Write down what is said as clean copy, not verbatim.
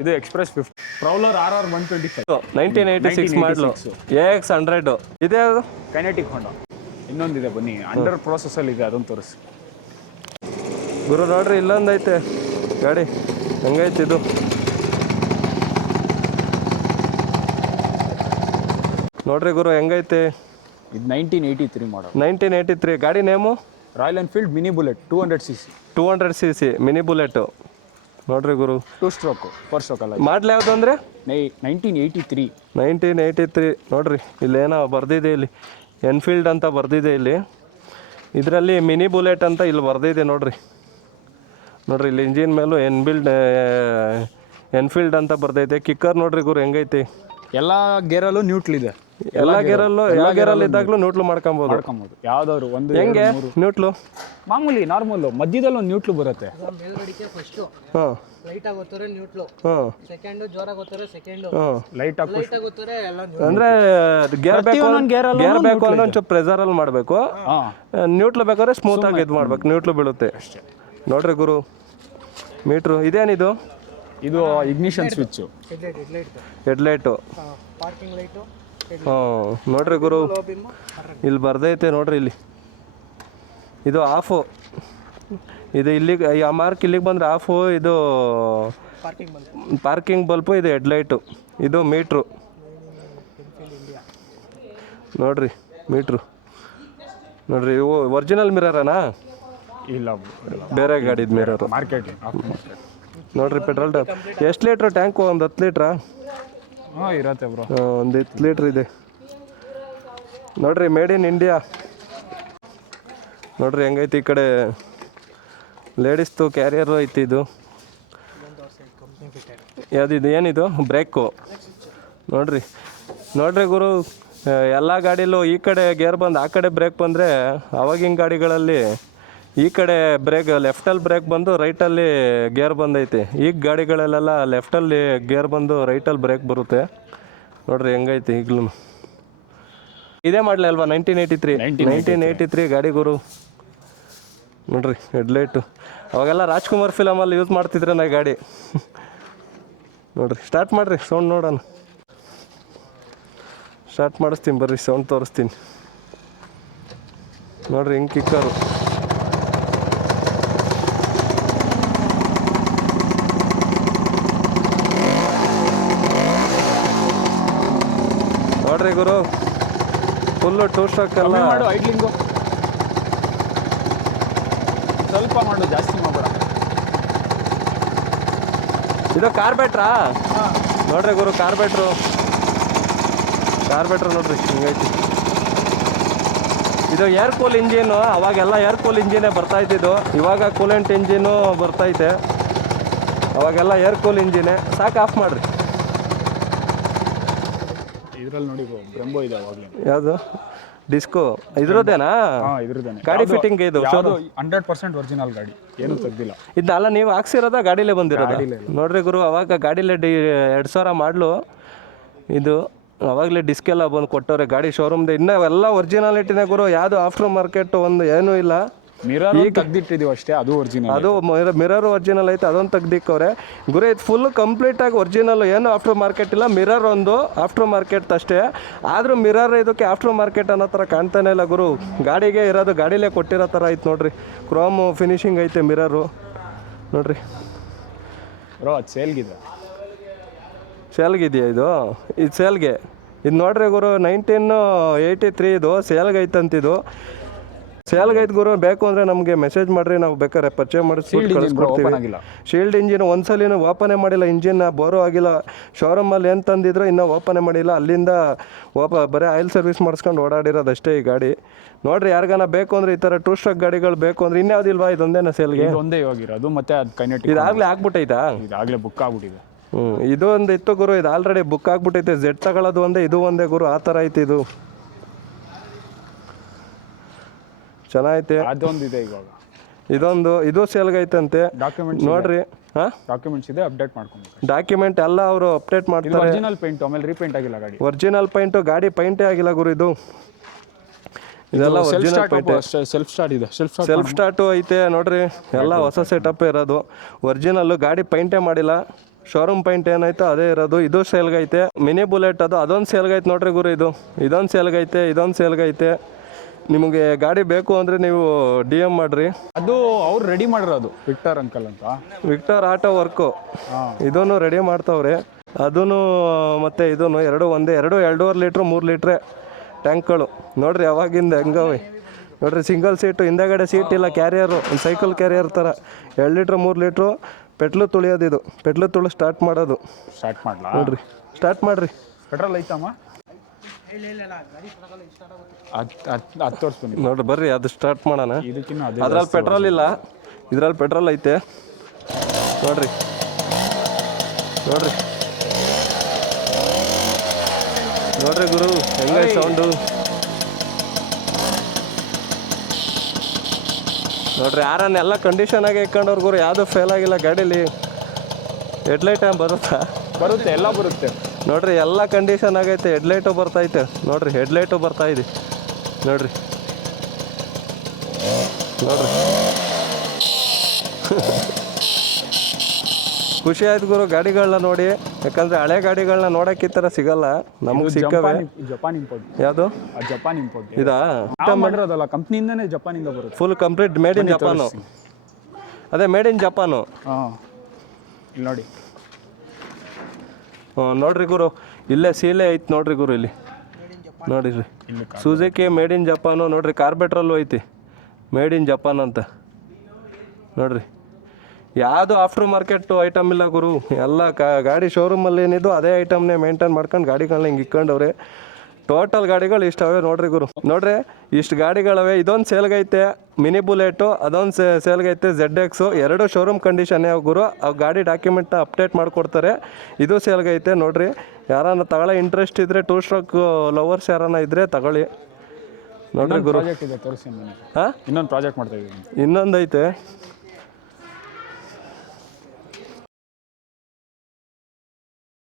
ಇದು express 50 ಪ್ರೌಲರ್ RR 125 1986 ಮಾಡಲು AX100 ಇದೆ. ಅದು ಕೈನೆಟಿಕ್ ಹೊಂಡಾ ಇನ್ನೊಂದಿದೆ, ಬನ್ನಿ ಅಂಡರ್ ಪ್ರೋಸೆಸ್ ಅಲ್ಲಿ ಇದೆ, ಅದನ್ನು ತೋರಿಸಿ. ಗುರು ನೋಡ್ರಿ ಇಲ್ಲೊಂದೈತೆ ಗಾಡಿ, ಹೆಂಗೈತೆ ಇದು. ನೋಡ್ರಿ ಗುರು ಹೆಂಗೈತೆ ಇದು 1983 ಮಾಡಲ್. 1983 ಗಾಡಿ name royal Enfield mini bullet 200cc mini bullet. ನೋಡ್ರಿ ಗುರು 2 ಸ್ಟ್ರೋಕ್ 4 ಸ್ಟ್ರೋಕ್ ಅಲ್ಲ. ಮಾಡಲ್ ಯಾವುದು ಅಂದರೆ 1983. ನೋಡ್ರಿ ಇಲ್ಲೇನೋ ಬರ್ದಿದೆ, ಇಲ್ಲಿ ಎನ್ಫೀಲ್ಡ್ ಅಂತ ಬರ್ದಿದೆ. ಇಲ್ಲಿ ಇದರಲ್ಲಿ ಮಿನಿ ಬುಲೆಟ್ ಅಂತ ಇಲ್ಲಿ ಬರ್ದಿದೆ ನೋಡ್ರಿ. ಇಲ್ಲಿ ಇಂಜಿನ್ ಮೇಲೂ ಎನ್ಫೀಲ್ಡ್ ಅಂತ ಬರ್ದೈತೆ. ಕಿಕ್ಕರ್ ನೋಡ್ರಿ ಗುರು ಹೆಂಗೈತಿ. ಎಲ್ಲ ಗೇರಲ್ಲೂ ನ್ಯೂಟ್ಲ್ ಇದೆ. ಎಲ್ಲ ಗೇರಲ್ಲಿ ಇದ್ದಾಗಲೂ ನ್ಯೂಟ್ಲು ಮಾಡ್ಕೊಬೋದು. ಯಾವ್ದಾದ್ರು ಒಂದು ಹೆಂಗೆ ನ್ಯೂಟ್ಲು ಮಾಮೂಲಿ ನಾರ್ಮಲ್ ಮಧ್ಯದಲ್ಲಿ ಒಂದು ನ್ಯೂಟ್ಲು ಬರುತ್ತೆ. ಹಾಂ ಲೈಟ್ ಆಗೋತಾರೆ ನ್ಯೂಟ್ಲು, ಸೆಕೆಂಡ್ ಜೋರಾಗಿ ಹೋಗ್ತಾರೆ ಸೆಕೆಂಡ್ ಲೈಟ್ ಆಗೋತಾರೆ ಎಲ್ಲ ಅಂದ್ರೆ ಗೇರ್ ಬೇಕು ಅಂದ್ರೆ ಒಂಚೂರು ಪ್ರೆಷರ್ ಅಲ್ಲಿ ಮಾಡಬೇಕು. ನ್ಯೂಟ್ಲು ಬೇಕಾದ್ರೆ ಸ್ಮೂತ್ ಆಗಿ ಇದು ಮಾಡ್ಬೇಕು, ನ್ಯೂಟ್ಲು ಬೀಳುತ್ತೆ. ನೋಡ್ರಿ ಗುರು ಮೀಟ್ರು ಇದೇನಿದು? ಇದು ignition switch, headlight, parking light. ನೋಡ್ರಿ ಗುರು ಇಲ್ಲಿ ಬರ್ದೈತೆ ನೋಡ್ರಿ. ಇಲ್ಲಿ ಇದು ಆಫು, ಇದು ಇಲ್ಲಿಗೆ ಆ ಮಾರ್ಕ್ ಇಲ್ಲಿಗೆ ಬಂದರೆ ಆಫು. ಇದು ಪಾರ್ಕಿಂಗ್ ಬಲ್ಪು, ಇದು ಹೆಡ್ಲೈಟು, ಇದು ಮೀಟ್ರು. ನೋಡ್ರಿ ಮೀಟ್ರು ನೋಡ್ರಿ. ಇವು ಒರಿಜಿನಲ್ ಮಿರರನಾ? ಇಲ್ಲ, ಬೇರೆ ಗಾಡಿದ ಮಿರರು. ಮಾರ್ಕೆಟ್ ನೋಡ್ರಿ ಪೆಟ್ರೋಲ್ ಟ್ಯಾಂಕ್ ಎಷ್ಟು ಲೀಟ್ರ್ ಟ್ಯಾಂಕು? ಒಂದು 10 ಲೀಟ್ರಾ? ಇರತ್ತೆ ಬ್ರೋ, ಒಂದು 10 ಲೀಟ್ರ್ ಇದೆ. ನೋಡ್ರಿ ಮೇಡ್ ಇನ್ ಇಂಡಿಯಾ. ನೋಡ್ರಿ ಹೆಂಗೈತಿ. ಈ ಕಡೆ ಲೇಡೀಸ್ದು ಕ್ಯಾರಿಯರು ಐತಿ. ಇದು ಯಾವುದಿದು? ಏನಿದು? ಬ್ರೇಕು. ನೋಡ್ರಿ ಗುರು ಎಲ್ಲ ಗಾಡಿಲೂ ಈ ಕಡೆ ಗೇರ್ ಬಂದು ಆ ಕಡೆ ಬ್ರೇಕ್ ಬಂದರೆ, ಅವಾಗಿನ ಗಾಡಿಗಳಲ್ಲಿ ಈ ಕಡೆ ಬ್ರೇಕ್ ಲೆಫ್ಟಲ್ಲಿ ಬ್ರೇಕ್ ಬಂದು ರೈಟಲ್ಲಿ ಗೇರ್ ಬಂದೈತೆ. ಈಗ ಗಾಡಿಗಳಲ್ಲೆಲ್ಲ ಲೆಫ್ಟಲ್ಲಿ ಗೇರ್ ಬಂದು ರೈಟಲ್ಲಿ ಬ್ರೇಕ್ ಬರುತ್ತೆ. ನೋಡ್ರಿ ಹೆಂಗೈತೆ. ಈಗಲೂ ಇದೇ ಮಾಡಲಿ ಅಲ್ವಾ? 1983 ಗಾಡಿ ಗುರು. ನೋಡ್ರಿ ಹೆಡ್ಲೈಟು. ಅವಾಗೆಲ್ಲ ರಾಜ್ಕುಮಾರ್ ಫಿಲಮಲ್ಲಿ ಯೂಸ್ ಮಾಡ್ತಿದ್ರೆ ನಾ ಗಾಡಿ. ನೋಡ್ರಿ ಸ್ಟಾರ್ಟ್ ಮಾಡಿರಿ, ಸೌಂಡ್ ನೋಡೋಣ. ಸ್ಟಾರ್ಟ್ ಮಾಡಿಸ್ತೀನಿ ಬರ್ರಿ, ಸೌಂಡ್ ತೋರಿಸ್ತೀನಿ. ನೋಡ್ರಿ ಹಿಂಗೆ ಕಿಕ್ಕರು. ನೋಡ್ರಿ ಗುರು ಫುಲ್ಲು 2 ಸ್ಟ್ರೋಕ್ ಎಲ್ಲ. ಮಾಡು ಐಡ್ಲಿಂಗು ಸ್ವಲ್ಪ ಮಾಡು, ಜಾಸ್ತಿ ಮಾಡಬೇಡ. ಇದು ಕಾರ್ಬೇಟ್ರಾ? ನೋಡ್ರಿ ಗುರು ಕಾರ್ಬೇಟ್ರು ನೋಡ್ರಿ ಹಿಂಗೈತಿ. ಇದು ಏರ್ ಕೂಲ್ ಇಂಜಿನು. ಅವಾಗೆಲ್ಲ ಏರ್ ಕೂಲ್ ಇಂಜಿನೇ ಬರ್ತಾ ಇದ್ದಿದ್ದು. ಇವಾಗ ಕೂಲೆಂಟ್ ಇಂಜಿನು ಬರ್ತೈತೆ. ಅವಾಗೆಲ್ಲ ಏರ್ ಕೂಲ್ ಇಂಜಿನೇ. ಸಾಕು, ಆಫ್ ಮಾಡಿರಿ. ಇದ್ರಲ್ಲಿ ನೋಡಿ ಬ್ರೆಂಬೋ ಇದೆ ಅವಾಗಲೇ. ಯಾವುದು? ಡಿಸ್ಕೋ ಇದ್ರದ್ದೇನಾ? ಇದ್ರದ್ದೇನೆ ಗಾಡಿ ಫಿಟ್ಟಿಂಗ್. ಇದು 100% ಒರಿಜಿನಲ್ ಗಾಡಿ, ಏನು ತೆಗ್ದಿಲ್ಲ. ಇದನ್ನೆಲ್ಲ ನೀವು ಹಾಕ್ಸಿರೋದ ಗಾಡಿಲೇ ಬಂದಿರೋದು? ನೋಡ್ರಿ ಗುರು ಅವಾಗ ಗಾಡಿಲೇ 2000 ಮಾಡಲು ಇದು. ಅವಾಗಲೇ ಡಿಸ್ಕ್ ಎಲ್ಲ ಬಂದು ಕೊಟ್ಟವ್ರೆ ಗಾಡಿ ಶೋರೂಮ್ದು. ಇನ್ನೂ ಎಲ್ಲ ಒರಿಜಿನಾಲಿಟಿನೇ ಗುರು. ಯಾವುದು ಆಫ್ಟರ್ ಮಾರ್ಕೆಟ್ ಒಂದು ಏನೂ ಇಲ್ಲ. ಮಿರರ್ ಈಗ ತೆಗ್ದಿಟ್ಟಿದ್ದೀವಿ ಅಷ್ಟೇ, ಅದು ಒರಿಜಿನಲ್. ಅದು ಮಿರರ್ ಒರಿಜಿನಲ್ ಐತೆ, ಅದೊಂದು ತೆಗ್ದಿಕ್ಕವ್ರೆ ಗುರು. ಇದು ಫುಲ್ ಕಂಪ್ಲೀಟಾಗಿ ಒರಿಜಿನಲ್, ಏನು ಆಫ್ಟರ್ ಮಾರ್ಕೆಟ್ ಇಲ್ಲ. ಮಿರರ್ ಒಂದು ಆಫ್ಟರ್ ಮಾರ್ಕೆಟ್ ಅಷ್ಟೇ. ಆದರೂ ಮಿರರ್ ಇದಕ್ಕೆ ಆಫ್ಟರ್ ಮಾರ್ಕೆಟ್ ಅನ್ನೋ ಥರ ಕಾಣ್ತಾನೆ ಇಲ್ಲ ಗುರು. ಗಾಡಿಗೆ ಇರೋದು ಗಾಡಿಲೇ ಕೊಟ್ಟಿರೋ ಥರ ಐತೆ ನೋಡ್ರಿ. ಕ್ರೋಮು ಫಿನಿಶಿಂಗ್ ಐತೆ ಮಿರರು. ನೋಡ್ರಿ ಬ್ರೋ ಅದು ಸೇಲ್ಗಿದೆಯಾ ಇದು? ಇದು ಸೇಲ್ಗೆ. ಇದು ನೋಡ್ರಿ ಗುರು 1983 ಇದು ಸೇಲ್ಗೆ ಐತಂತಿದು. ಸೇಲ್ಗೈತೆ ಗುರು. ಬೇಕು ಅಂದರೆ ನಮಗೆ ಮೆಸೇಜ್ ಮಾಡಿರಿ, ನಾವು ಬೇಕಾದ್ರೆ ಪರ್ಚೇಸ್ ಮಾಡಿಸ್ಬಿಟ್ಟು ಕಳಿಸ್ಕೊಡ್ತೀವಿ. ಶೀಲ್ಡ್ ಇಂಜಿನ್ ಒಂದ್ಸಲಿನೂ ಓಪನೇ ಮಾಡಿಲ್ಲ. ಇಂಜಿನ್ ಬೋರು ಆಗಿಲ್ಲ. ಶೋರೂಮಲ್ಲಿ ಏನು ತಂದಿದ್ರು ಇನ್ನೂ ಓಪನೇ ಮಾಡಿಲ್ಲ. ಅಲ್ಲಿಂದ ಬರೀ ಆಯಿಲ್ ಸರ್ವಿಸ್ ಮಾಡಿಸ್ಕೊಂಡು ಓಡಾಡಿರೋದಷ್ಟೇ ಈ ಗಾಡಿ. ನೋಡ್ರಿ ಯಾರಿಗಾನ ಬೇಕು ಅಂದರೆ ಈ ಥರ 2 ಸ್ಟ್ರೋಕ್ ಗಾಡಿಗಳು ಬೇಕು ಅಂದರೆ ಇನ್ಯಾವುದಿಲ್ವಾ? ಇದೊಂದೇನ ಸೇಲ್ಗೆ? ಒಂದೇ ಇವಾಗಿರೋದು. ಮತ್ತೆ ಅದು ಕೈನೆಟಿಕ್ ಇದಾಗಲೇ ಆಗ್ಬಿಟ್ಟೈತಾ? ಇದಾಗಲೇ ಬುಕ್ ಆಗ್ಬಿಟ್ಟಿದೆ. ಇದು ಒಂದು ಇತ್ತು ಗುರು. ಇದು ಆಲ್ರೆಡಿ ಬುಕ್ ಆಗ್ಬಿಟ್ಟೈತೆ. ಜೆಡ್ ತಗೊಳ್ಳೋದು ಒಂದೇ, ಇದು ಒಂದೇ ಗುರು. ಆ ಥರ ಐತಿ ಇದು. ಚೆನ್ನಾಗೈತೆ. ಅದೊಂದಿದೆ ಇವಾಗ. ಇದು ಸೇಲ್ಗೈತಂತೆ. ಡಾಕ್ಯುಮೆಂಟ್ಸ್ ನೋಡ್ರಿ. ಡಾಕ್ಯುಮೆಂಟ್ಸ್ ಇದೆ, ಅಪ್ಡೇಟ್ ಮಾಡ್ಕೊಂಡು. ಡಾಕ್ಯುಮೆಂಟ್ ಎಲ್ಲ ಅವರು ಅಪ್ಡೇಟ್ ಮಾಡ್ತಾರೆ. ಒರಿಜಿನಲ್ ಪೇಂಟ್, ಆಮೇಲೆ ರೀಪೇಂಟ್ ಆಗಿಲ್ಲ ಗಾಡಿ. ಒರಿಜಿನಲ್ ಪೇಂಟು, ಗಾಡಿ ಪೇಂಟೇ ಆಗಿಲ್ಲ ಗುರು. ಇದು ಇದೆಲ್ಲ ಒರಿಜಿನಲ್ ಪೇಂಟ್. ಸೆಲ್ಫ್ ಸ್ಟಾರ್ಟ್ ಇದೆ, ಸೆಲ್ಫ್ ಸ್ಟಾರ್ಟು ಐತೆ ನೋಡ್ರಿ. ಎಲ್ಲ ಹೊಸ ಸೆಟಪ್ ಇರೋದು. ಒರಿಜಿನಲ್ಲು ಗಾಡಿ ಪೇಂಟೇ ಮಾಡಿಲ್ಲ. ಶೋರೂಮ್ ಪಾಯಿಂಟ್ ಏನಾಯ್ತು ಅದೇ ಇರೋದು. ಇದು ಸೇಲ್ಗೈತೆ. ಮಿನಿ ಬುಲೆಟ್ ಅದೊಂದು ಸೇಲ್ಗೈತೆ ನೋಡ್ರಿ ಗುರು. ಇದೊಂದು ಸೇಲ್ಗೈತೆ, ಇದೊಂದು ಸೇಲ್ಗೈತೆ. ನಿಮಗೆ ಗಾಡಿ ಬೇಕು ಅಂದರೆ ನೀವು DM ಮಾಡಿರಿ. ಅದು ಅವ್ರು ರೆಡಿ ಮಾಡಿರೋದು ವಿಕ್ಟರ್ ಅಂಕಲ್ ಅಂತ. ವಿಕ್ಟರ್ ಆಟೋ ವರ್ಕು ಇದನ್ನು ರೆಡಿ ಮಾಡ್ತಾವ್ರೆ. ಅದೂ ಮತ್ತು ಇದೂ ಎರಡು ಒಂದೇ, 2.5 ಲೀಟ್ರು 3 ಲೀಟ್ರೆ ಟ್ಯಾಂಕ್ಗಳು ನೋಡ್ರಿ. ಅವಾಗಿಂದ ಹೆಂಗವೆ ನೋಡ್ರಿ. ಸಿಂಗಲ್ ಸೀಟು, ಹಿಂದೆಗಡೆ ಸೀಟ್ ಇಲ್ಲ, ಕ್ಯಾರಿಯರು, ಒಂದು ಸೈಕಲ್ ಕ್ಯಾರಿಯರ್ ಥರ. 2 ಲೀಟ್ರ್ 3 ಲೀಟ್ರು ಪೆಟ್ಲು ತುಳಿಯೋದು. ಇದು ಪೆಟ್ಲು ತುಳು ಸ್ಟಾರ್ಟ್ ಮಾಡೋದು. ಸ್ಟಾರ್ಟ್ ಮಾಡಲಾ? ನೋಡ್ರಿ, ಸ್ಟಾರ್ಟ್ ಮಾಡಿರಿ. ಪೆಟ್ರೋಲ್ ಐತಮ್ಮ? ಅದು ತೋರಿಸ್ತೀನಿ ನೋಡ್ರಿ, ಬರ್ರಿ ಅದು ಸ್ಟಾರ್ಟ್ ಮಾಡೋಣ. ಇದಕ್ಕಿನ್ನ ಅದ್ರಲ್ಲಿ ಪೆಟ್ರೋಲ್ ಇಲ್ಲ, ಇದ್ರಲ್ಲಿ ಪೆಟ್ರೋಲ್ ಐತೆ. ನೋಡ್ರಿ ನೋಡ್ರಿ ನೋಡ್ರಿ ಗುರು, ಹೆಂಗೈ ಸೌಂಡು ನೋಡ್ರಿ. ಯಾರನ್ನೆಲ್ಲ ಕಂಡೀಷನಾಗೆ ಇಟ್ಕೊಂಡವ್ರು ಗುರು, ಯಾವುದೂ ಫೇಲ್ ಆಗಿಲ್ಲ ಗಾಡೀಲಿ. ಹೆಡ್ಲೈಟ್ ಬರುತ್ತೆ, ಎಲ್ಲ ಬರುತ್ತೆ ನೋಡ್ರಿ. ಎಲ್ಲ ಕಂಡೀಷನ್ ಆಗೈತೆ. ಹೆಡ್ಲೈಟು ಬರ್ತೈತೆ ನೋಡ್ರಿ, ಹೆಡ್ಲೈಟು ಬರ್ತಾಯಿದೆ ನೋಡ್ರಿ. ನೋಡ್ರಿ ಖುಷಿ ಆಯ್ತು ಗುರು ಗಾಡಿಗಳನ್ನ ನೋಡಿ. ಯಾಕಂದ್ರೆ ಹಳೆ ಗಾಡಿಗಳನ್ನ ನೋಡಕ್ಕೆ ಈ ಥರ ಸಿಗಲ್ಲ ನಮಗೆ. ಸಿಕ್ಕವೆ. Japan import. ಯಾವುದು? ಜಪಾನ್ ಇಂಪೋರ್ಟ್ ಇದಾ? ಮಾಡಿರೋದಲ್ಲ, ಕಂಪ್ನಿಯಿಂದನೇ ಜಪಾನಿಂದ ಬರುತ್ತೆ. Full complete made in Japan. ಅದೇ ಮೇಡ್ ಇನ್ ಜಪಾನು. ಹಾಂ, ಇಲ್ಲಿ ನೋಡಿ. ನೋಡ್ರಿ ಗುರು, ಇಲ್ಲೇ ಸೀಲೆ ಐತಿ ನೋಡ್ರಿ ಗುರು. ಇಲ್ಲಿ ನೋಡಿರಿ, ಸುಜುಕಿ ಮೇಡ್ ಇನ್ ಜಪಾನು. ನೋಡ್ರಿ, ಕಾರ್ಬೇಟ್ರಲ್ಲೂ ಐತಿ ಮೇಡ್ ಇನ್ ಜಪಾನ್ ಅಂತ ನೋಡ್ರಿ. ಯಾವುದು ಆಫ್ಟರ್ ಮಾರ್ಕೆಟ್ ಐಟಮ್ ಇಲ್ಲ ಗುರು. ಎಲ್ಲ ಗಾಡಿ ಶೋರೂಮಲ್ಲಿ ಏನಿದು ಅದೇ ಐಟಮ್ನೇ ಮೇಂಟೈನ್ ಮಾಡ್ಕೊಂಡು ಗಾಡಿಗಳನ್ನ ಹಿಂಗೆ ಇಕ್ಕೊಂಡವ್ರೆ. ಟೋಟಲ್ ಗಾಡಿಗಳು ಇಷ್ಟವೆ ನೋಡ್ರಿ ಗುರು. ನೋಡ್ರಿ, ಇಷ್ಟು ಗಾಡಿಗಳವೆ. ಇದೊಂದು ಸೇಲ್ಗೈತೆ ಮಿನಿ ಬುಲೆಟು, ಅದೊಂದು ಸೇಲ್ಗೈತೆ ZX. 2 ಶೋರೂಮ್ ಕಂಡೀಷನ್ನೇ ಗುರು. ಆ ಗಾಡಿ ಡಾಕ್ಯುಮೆಂಟ್ನ ಅಪ್ಡೇಟ್ ಮಾಡಿಕೊಡ್ತಾರೆ. ಇದು ಸೇಲ್ಗೈತೆ ನೋಡ್ರಿ. ಯಾರನ್ನ ತಗೊಳ್ಳೋ ಇಂಟ್ರೆಸ್ಟ್ ಇದ್ದರೆ, 2 ಸ್ಟ್ರೋಕ್ ಲವರ್ಸ್ ಯಾರನ್ನ ಇದ್ದರೆ ತಗೊಳ್ಳಿ ನೋಡ್ರಿ ಗುರು. ಪ್ರಾಜೆಕ್ಟ್ ಇದೆ, ತೋರಿಸಿ. ಹಾಂ, ಇನ್ನೊಂದು ಪ್ರಾಜೆಕ್ಟ್ ಮಾಡ್ತಾ ಇದ್ದೀನಿ. ಇನ್ನೊಂದು ಐತೆ.